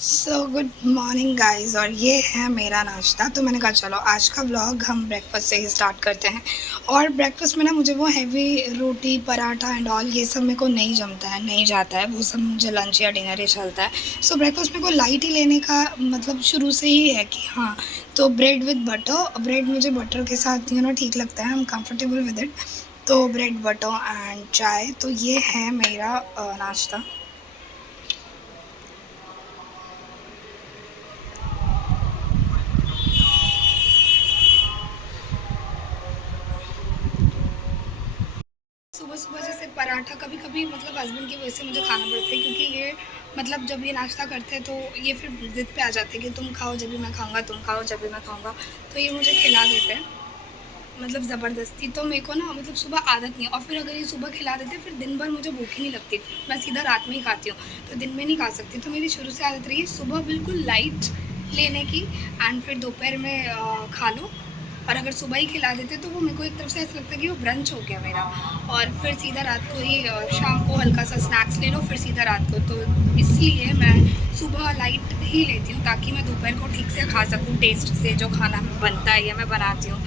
So good morning guys. और ये है मेरा नाश्ता। तो मैंने कहा चलो आज का व्लॉग हम ब्रेकफास्ट से ही स्टार्ट करते हैं। और ब्रेकफास्ट में ना मुझे वो heavy roti paratha and all ये सब मेरे को नहीं जमता है, नहीं जाता है। वो सब मुझे लंच या डिनर ही चलता है। सो ब्रेकफास्ट मेरे को लाइट ही लेने का मतलब शुरू से ही है कि हाँ, तो ब्रेड विद बटर। ब्रेड मुझे बटर के साथ ठीक लगता है। I am comfortable with it. तो ब्रेड बटर एंड चाय, तो ये है मेरा नाश्ता। सुबह सुबह जैसे पराठा कभी कभी मतलब हस्बैंड की वजह से मुझे खाना पड़ता है, क्योंकि ये मतलब जब ये नाश्ता करते हैं तो ये फिर ज़िद पे आ जाते हैं कि तुम खाओ जब भी मैं खाऊंगा, तुम खाओ जब भी मैं खाऊंगा। तो ये मुझे खिला देते हैं मतलब ज़बरदस्ती। तो मेरे को ना मतलब सुबह आदत नहीं है, और फिर अगर ये सुबह खिला देते फिर दिन भर मुझे भूख ही नहीं लगती, मैं सीधा रात में ही खाती हूँ। तो दिन में नहीं खा सकती। तो मेरी शुरू से आदत रही है सुबह बिल्कुल लाइट लेने की, एंड फिर दोपहर में खा लो। और अगर सुबह ही खिला देते तो वो मेरे को एक तरफ से ऐसा लगता है कि वो ब्रंच हो गया मेरा। और फिर सीधा रात को ही शाम को हल्का सा स्नैक्स ले लो, फिर सीधा रात को। तो इसलिए मैं सुबह लाइट ही लेती हूँ ताकि मैं दोपहर को ठीक से खा सकूँ, टेस्ट से जो खाना बनता है या मैं बनाती हूँ,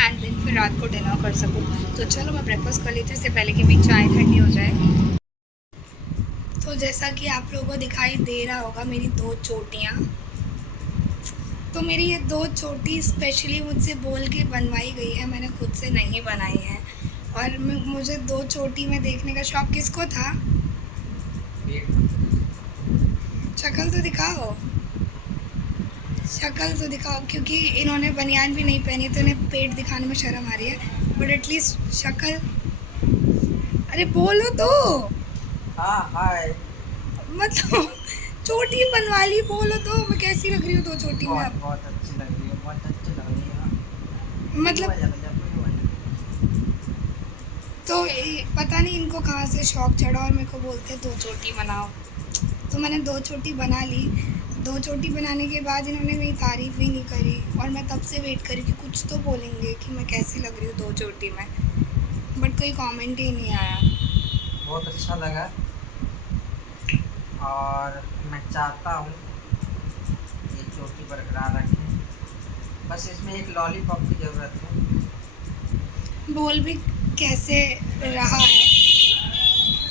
एंड देन फिर रात को डिनर कर सकूँ। तो चलो मैं ब्रेकफास्ट कर लेती हूँ इससे पहले कि मेरी चाय ठंडी हो जाए। तो जैसा कि आप लोगों को दिखाई दे रहा होगा मेरी दो चोटियाँ। तो मेरी ये दो चोटी स्पेशली मुझसे बोल के बनवाई गई है, मैंने खुद से नहीं बनाई है। और मुझे दो चोटी में देखने का शौक किसको था? शक्ल तो दिखाओ, शक्ल तो दिखाओ, क्योंकि इन्होंने बनियान भी नहीं पहनी तो इन्हें पेट दिखाने में शर्म आ रही है। बट एटलीस्ट शक्ल, अरे बोलो तो। हाँ हाय। मतलब चोटी बनवा ली, बोलो तो मैं कैसी लग रही हूँ दो चोटी में बहुत अब? बहुत अच्छी लग रही है, बहुत अच्छी लग रही है। मतलब तो पता नहीं इनको कहाँ से शौक चढ़ा और मेरे को बोलते दो चोटी बनाओ। तो मैंने दो चोटी बना ली। दो चोटी बनाने के बाद इन्होंने मेरी तारीफ़ भी नहीं करी, और मैं तब से वेट करी कि कुछ तो बोलेंगे कि मैं कैसी लग रही हूँ दो चोटी में। बट कोई कमेंट ही नहीं आया। बहुत अच्छा लगा। और मैं चाहता हूँ ये चोटी बरकरार रखें, बस इसमें एक लॉलीपॉप की ज़रूरत है। बोल भी कैसे रहा है?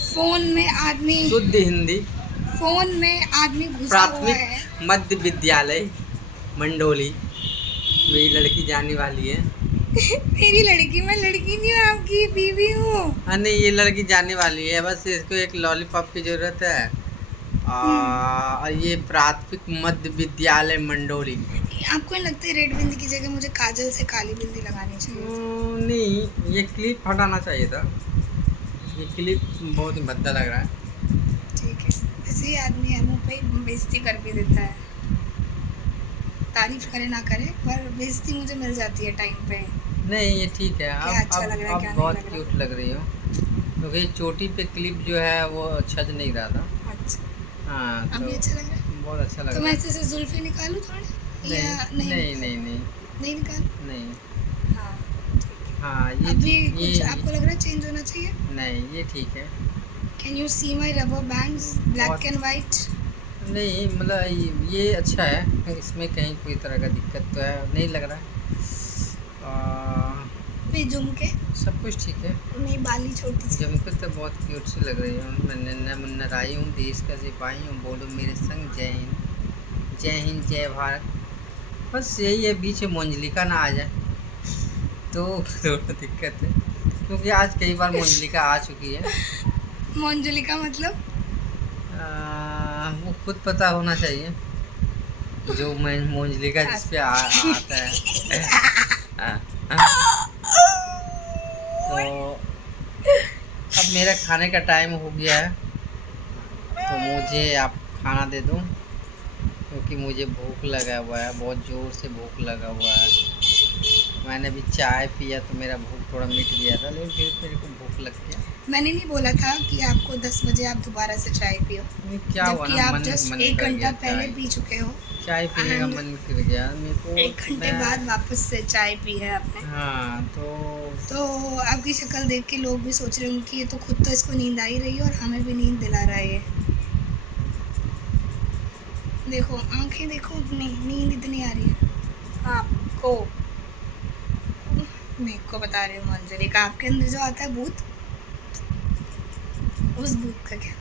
फ़ोन में आदमी, शुद्ध हिंदी। फ़ोन में आदमी घुसा हुआ प्राथमिक है। मध्य विद्यालय मंडोली, मेरी लड़की जाने वाली है। मेरी लड़की? मैं लड़की नहीं हूँ, आपकी बीवी हूँ। हाँ नहीं, ये लड़की जाने वाली है, बस इसको एक लॉलीपॉप की ज़रूरत है। और ये प्राथमिक मध्य विद्यालय मंडोली। आपको नहीं लगता है रेड बिंदी की जगह मुझे काजल से काली बिंदी लगानी चाहिए थी? नहीं, ये क्लिप हटाना चाहिए था। ये क्लिप बहुत ही भद्दा लग रहा है। ठीक है, ऐसे ही आदमी है मुँह पे बेइज्जती कर भी देता है। तारीफ करे ना करे पर बेइज्जती मुझे मिल जाती है टाइम पे। नहीं ये ठीक है। क्या अच्छा लग रहा है, अब क्या नहीं बहुत लग क्यूट रहा। लग रही हो, क्योंकि चोटी पे क्लिप जो है वो छज नहीं रहा था। अच्छा, हाँ तो अभी अच्छा लग रहा है। बहुत अच्छा लग तो रहा मैं है। ऐसे से जुल्फी निकालूं थोड़ी, या नहीं नहीं नहीं निकाल? नहीं नहीं नहीं निकाल। नहीं। हाँ ठीक है। हाँ ये अभी ठीक, कुछ आपको लग रहा है चेंज होना चाहिए? नहीं ये ठीक है। Can you see my rubber bands black बहुत एंड वाइट? नहीं, मतलब ये अच्छा है, इसमें कहीं कोई तरह का दिक्कत तो है नहीं लग रहा है। मेरी झुमके, सब कुछ ठीक है। मेरी बाली छोटी सी। झुमके तो बहुत क्यूट सी लग रही हूँ। मैं नन्ना मुन्ना राई हूँ, देश का सिपाही हूँ, बोलो मेरे संग जय हिंद, जय हिंद जय भारत। बस यही है, बीच में मंजलिका ना आ जाए तो थोड़ा दिक्कत है, क्योंकि आज कई बार मंजलिका आ चुकी है। मंजुलिका मतलब? वो खुद पता होना चाहिए, जो मैं मंजलिका जिस पे आता है। तो अब मेरा खाने का टाइम हो गया है, तो मुझे आप खाना दे दो, क्योंकि मुझे भूख लगा हुआ है, बहुत ज़ोर से भूख लगा हुआ है। मैंने भी चाय पिया तो मेरा भूख थोड़ा मिट गया था, लेकिन फिर मेरे को भूख लग गया। मैंने नहीं बोला था कि आपको 10 बजे आप दोबारा से चाय पियो, नहीं, क्या हुआ जबकि ना, आप मन जस्ट मन एक कर घंटा गया पहले चाय, पी चुके हो। चाय पीने का एंड मन कर गया मेरे को। एक घंटे बाद वापस से चाय पी है आपने। हाँ तो आपकी शक्ल देख के लोग भी सोच रहे होंगे कि ये तो खुद तो इसको नींद आ ही रही है और हमें भी नींद दिला रहा है ये। देखो आंखें देखो अपनी, नींद इतनी आ रही है आपको। मेरे को बता रही हूँ मंजरी का, आपके अंदर जो आता है भूत, उस भूत का क्या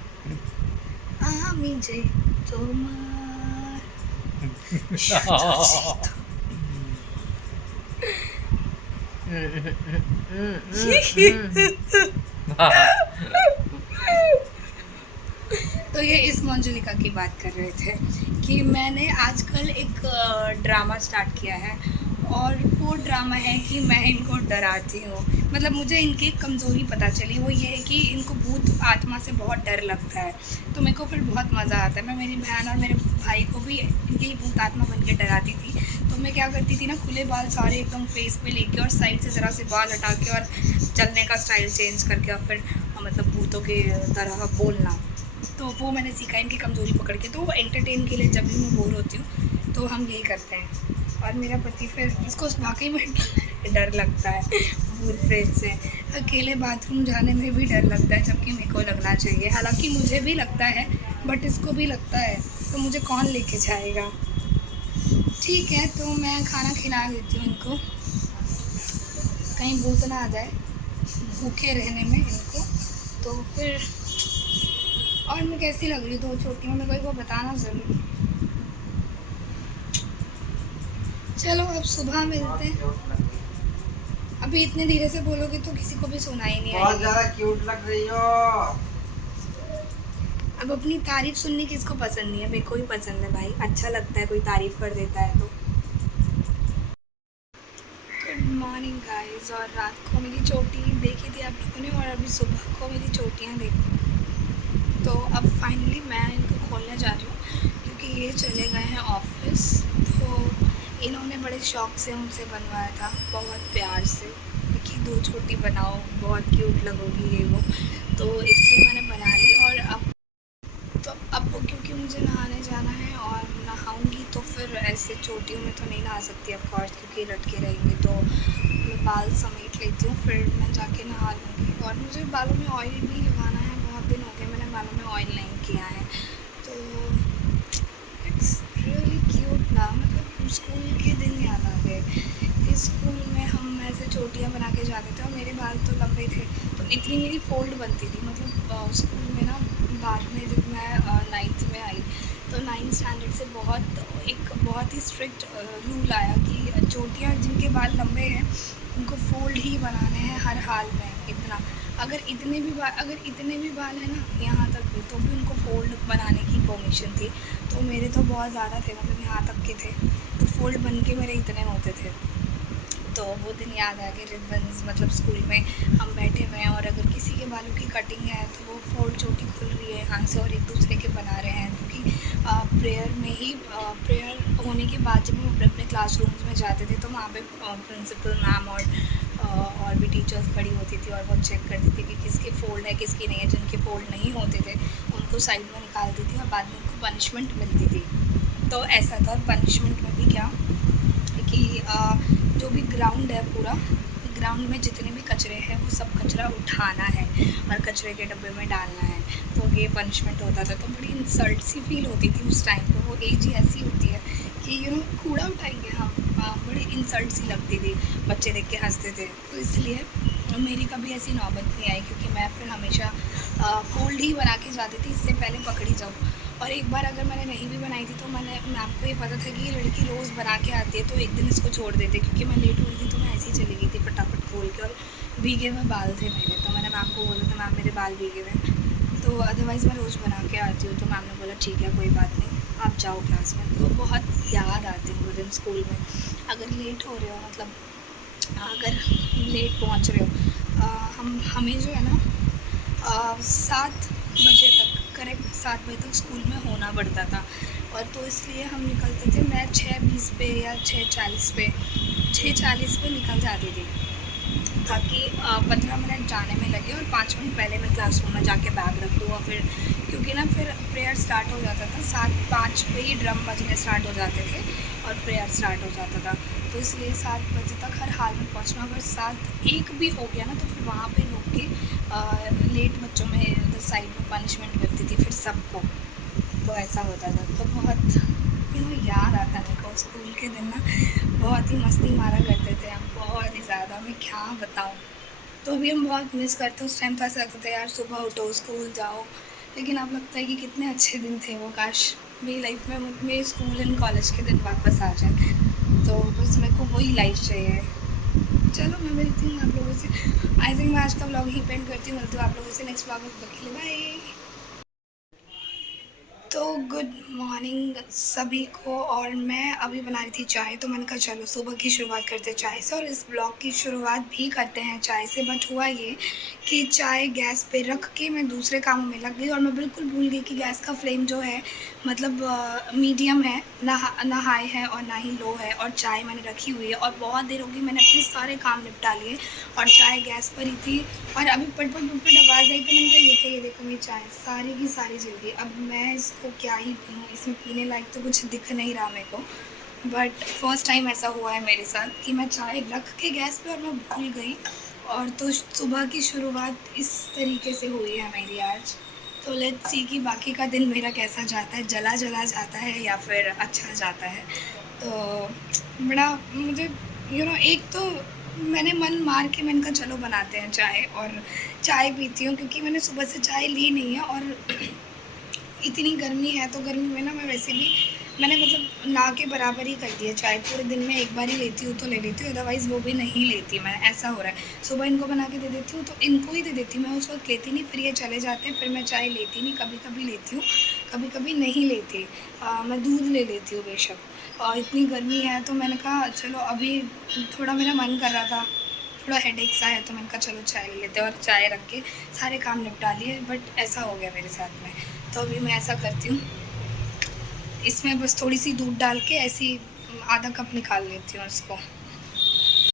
मुझे তোমার तो ये इस मंजुलिका की बात कर रहे थे कि मैंने आजकल एक ड्रामा स्टार्ट किया है, और वो ड्रामा है कि मैं इनको डराती हूँ। मतलब मुझे इनकी एक कमज़ोरी पता चली, वो ये है कि इनको भूत आत्मा से बहुत डर लगता है। तो मेरे को फिर बहुत मज़ा आता है। मैं मेरी बहन और मेरे भाई को भी यही भूत आत्मा बन के डराती थी। तो मैं क्या करती थी ना, खुले बाल सारे एकदम फेस पे लेके और साइड से ज़रा से बाल हटा के और चलने का स्टाइल चेंज करके और फिर मतलब भूतों की तरह बोलना। तो वो मैंने सीखा इनकी कमज़ोरी पकड़ के। तो वो एंटरटेन के लिए जब भी मैं बोर होती हूँ तो हम यही करते हैं। और मेरा पति फिर इसको वाकई में डर लगता है भूत प्रेत से। अकेले बाथरूम जाने में भी डर लगता है, जबकि मेरे को लगना चाहिए। हालांकि मुझे भी लगता है बट इसको भी लगता है, तो मुझे कौन लेके जाएगा। ठीक है, तो मैं खाना खिला देती हूँ इनको, कहीं भूत ना आ जाए भूखे रहने में इनको। तो फिर और मैं कैसी लग रही हूँ दो छोटी में, मेरे को बताना ज़रूर। चलो अब सुबह मिलते हैं। अभी इतने धीरे से बोलोगे तो किसी को भी सुनाई नहीं बहुत आएगी। ज़्यादा क्यूट लग रही हो। अब अपनी तारीफ सुननी किसको पसंद नहीं है, मेरे को ही पसंद है भाई। अच्छा लगता है कोई तारीफ कर देता है तो। Good morning guys. और रात को मेरी चोटी देखी थी आप लोगों ने, और अभी सुबह को मेरी चोटियाँ देखो। तो अब फाइनली मैं इनको खोलने जा रही हूँ, क्योंकि ये चले गए हैं ऑफिस। तो इन्होंने बड़े शौक से मुझसे बनवाया था, बहुत प्यार से कि दो छोटी बनाओ, बहुत क्यूट लगोगी ये वो। तो इसलिए मैंने बना ली। और अब क्योंकि मुझे नहाने जाना है और नहाऊंगी तो फिर ऐसे चोटियों में तो नहीं नहा सकती ऑफ कोर्स, क्योंकि लटके रहेंगे। तो मैं बाल समेट लेती हूँ, फिर मैं जाके नहा लूँगी। और मुझे बालों में ऑयल भी लगाना है, बहुत दिन हो गए मैंने बालों में ऑयल नहीं किया है। तो इट्स रियली क्यूट ना, मतलब स्कूल के दिन याद आ गए। स्कूल में हम ऐसे चोटियाँ बना के जाते थे और मेरे बाल तो लंबे थे, तो इतनी मेरी फोल्ड बनती थी। मतलब स्कूल में ना बाद में जब मैं 9th में आई तो 9th स्टैंडर्ड से बहुत ही स्ट्रिक्ट रूल आया कि चोटियाँ जिनके बाल लंबे हैं उनको फोल्ड ही बनाने हैं हर हाल में। इतना अगर इतने भी बाल हैं ना यहाँ तक भी, तो भी उनको फोल्ड बनाने की परमिशन थी। तो मेरे तो बहुत ज़्यादा थे, मतलब यहाँ तक के थे, तो फोल्ड बन के मेरे इतने होते थे। तो वो दिन याद आ गए। रिबन्स मतलब स्कूल में हम बैठे हुए हैं और अगर किसी के बालों की कटिंग है तो वो फोल्ड चोटी खुल रही है यहाँ से और एक दूसरे के बना रहे हैं। क्योंकि प्रेयर में ही प्रेयर होने के बाद जब हम अपने क्लासरूम्स में जाते थे तो वहाँ पे प्रिंसिपल मैम और भी टीचर्स खड़ी होती थी और वो चेक करती थी कि किसके फ़ोल्ड है किसकी नहीं है। जिनके फ़ोल्ड नहीं होते थे उनको साइड में निकालती थी और बाद में उनको पनिशमेंट मिलती थी। तो ऐसा था। और पनिशमेंट में भी क्या कि जो भी ग्राउंड है पूरा, ग्राउंड में जितने भी कचरे हैं वो सब कचरा उठाना है और कचरे के डब्बे में डालना है। तो ये पनिशमेंट होता था। तो बड़ी इंसल्ट सी फील होती थी उस टाइम पे। वो एज ही ऐसी होती है कि कूड़ा उठाएंगे हम, बड़ी इंसल्ट सी लगती थी, बच्चे देख के हंसते थे। तो इसलिए मेरी कभी ऐसी नौबत नहीं आई, क्योंकि मैं फिर हमेशा फोल्ड ही बना के जाती थी, इससे पहले पकड़ी जाऊँ। और एक बार अगर मैंने नहीं भी बनाई थी तो मैम को ये पता था कि ये लड़की रोज़ बना के आती है, तो एक दिन इसको छोड़ देते। क्योंकि मैं लेट हो रही थी तो मैं ऐसे ही चली गई थी फटाफट खोल के, और भीगे हुए बाल थे मेरे। तो मैंने मैम को बोला था मैम मेरे बाल भीगे हुए, तो अदरवाइज़ मैं रोज़ बना के आती हूँ। तो मैम ने बोला ठीक है कोई बात नहीं, आप जाओ क्लास में। तो बहुत याद आती है वो दिन स्कूल में। अगर लेट हो रहे हो, मतलब अगर लेट पहुँच रहे हो, हमें जो है ना 7 बजे तक, करेक्ट 7 बजे तक स्कूल में होना पड़ता था। और तो इसलिए हम निकलते थे, मैं 6:20 पे या 6:40 पे निकल जाती थी, ताकि 15 मिनट जाने में लगे और 5 मिनट पहले मैं क्लासरूम में जाके बैग रख दूँ। और फिर क्योंकि ना फिर प्रेयर स्टार्ट हो जाता था, 7:05 पे ही ड्रम बजने स्टार्ट हो जाते थे और प्रेयर स्टार्ट हो जाता था। तो इसलिए 7 बजे तक हर हाल में पहुँचना। अगर 7:01 भी हो गया ना तो फिर वहाँ पे रोक के लेट बच्चों में साइड में पनिशमेंट मिलती थी फिर सबको। तो ऐसा होता था। तो बहुत स्कूल के दिन ना बहुत ही मस्ती मारा करते थे हम, बहुत ही ज़्यादा, मैं क्या बताऊँ। तो अभी हम बहुत मिस करते हैं। उस टाइम तो ऐसा लगता था यार सुबह उठो स्कूल जाओ, लेकिन अब लगता है कि कितने अच्छे दिन थे वो, काश मेरी लाइफ में मेरे स्कूल एंड कॉलेज के दिन वापस आ जाए। तो बस मेरे को वही लाइफ चाहिए। चलो मैं मिलती हूँ आप लोगों से, आई थिंक मैं आज का व्लॉग ही पेंड करती हूँ। मिलती हूँ आप लोगों से नेक्स्ट व्लॉग में, तब तक के लिए बाय। तो गुड मॉर्निंग सभी को, और मैं अभी बना रही थी चाय, तो मैंने कहा चलो सुबह की शुरुआत करते हैं चाय से, और इस ब्लॉग की शुरुआत भी करते हैं चाय से। बट हुआ ये कि चाय गैस पे रख के मैं दूसरे कामों में लग गई, और मैं बिल्कुल भूल गई कि गैस का फ्लेम जो है मतलब मीडियम है, ना हाई है और ना ही लो है, और चाय मैंने रखी हुई है और बहुत देर हो गई, मैंने अपने सारे काम निपटा लिए और चाय गैस पर ही थी, और अभी पट पट पट पट आवाज़ आई, तो मैंने कहा ये क्या, ये देखो मेरी चाय सारी की सारी जल गई। अब मैं इसको क्या ही पीऊँ, इसमें पीने लायक तो कुछ दिख नहीं रहा मेरे को, बट फर्स्ट टाइम ऐसा हुआ है मेरे साथ कि मैं चाय रख के गैस पे और मैं भूल गई, और तो सुबह की शुरुआत इस तरीके से हुई है मेरी आज। तो लेट्स सी कि बाकी का दिन मेरा कैसा जाता है, जला जला जाता है या फिर अच्छा जाता है। तो बड़ा मुझे एक तो मैंने मन मार के मैंने कहा चलो बनाते हैं चाय, और चाय पीती हूँ क्योंकि मैंने सुबह से चाय ली नहीं है, और इतनी गर्मी है तो गर्मी में ना मैं वैसे भी मैंने मतलब ना के बराबर ही कर दिया चाय। पूरे दिन में एक बार ही लेती हूँ तो ले लेती हूँ, अदरवाइज़ वो भी नहीं लेती मैं, ऐसा हो रहा है। सुबह इनको बना के दे देती हूँ तो इनको ही दे देती हूँ, मैं उस वक्त लेती नहीं, फिर ये चले जाते हैं, फिर मैं चाय लेती नहीं। कभी कभी लेती हूँ, कभी कभी नहीं लेती। मैं दूध ले लेती हूँ बेशक। और इतनी गर्मी है तो मैंने कहा चलो, अभी थोड़ा मेरा मन कर रहा था, थोड़ा हेडेक सा है, तो मैंने कहा चलो चाय ले लेते हैं, और चाय रख के सारे काम निपटा लिए। बट ऐसा हो गया मेरे साथ में, तो अभी मैं ऐसा करती हूँ, इसमें बस थोड़ी सी दूध डाल के ऐसी आधा कप निकाल लेती हूँ इसको।